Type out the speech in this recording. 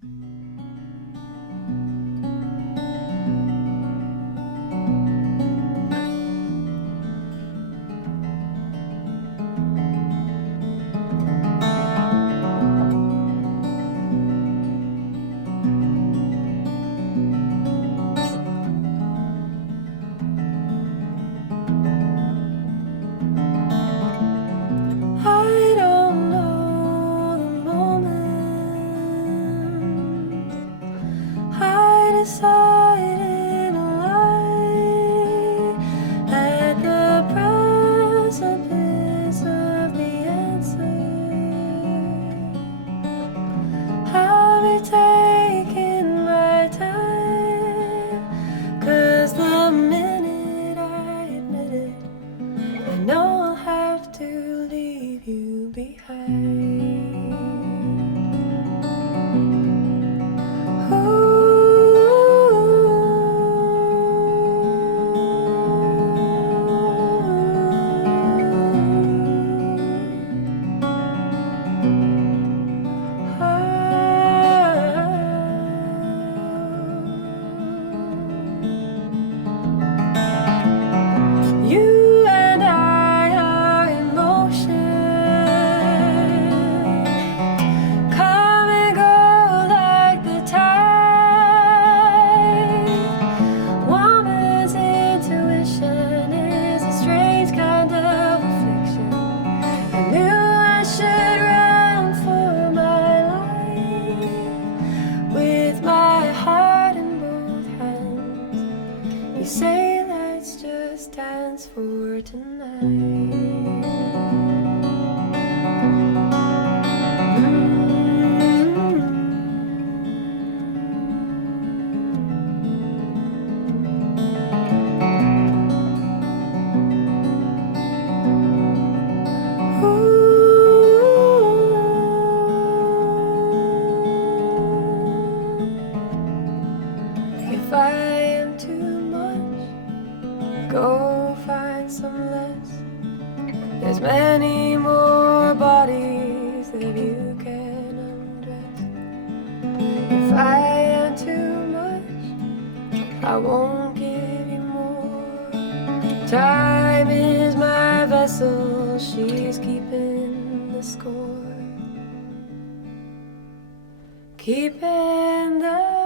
I don't know the moment I decided to lie at the precipice of the answer. I'll be taking my time, 'cause the minute I admit it, I know I'll have to leave you behind. You and I are in motion, come and go like the tide. Woman's intuition is a strange kind of affliction. I knew I should run for my life with my heart in both hands. You say let's just dance for tonight. If I am too much, go find some less. There's many more bodies that you can undress. If I am too much, I won't give you more. Time is my vessel, she's keeping the score, keeping the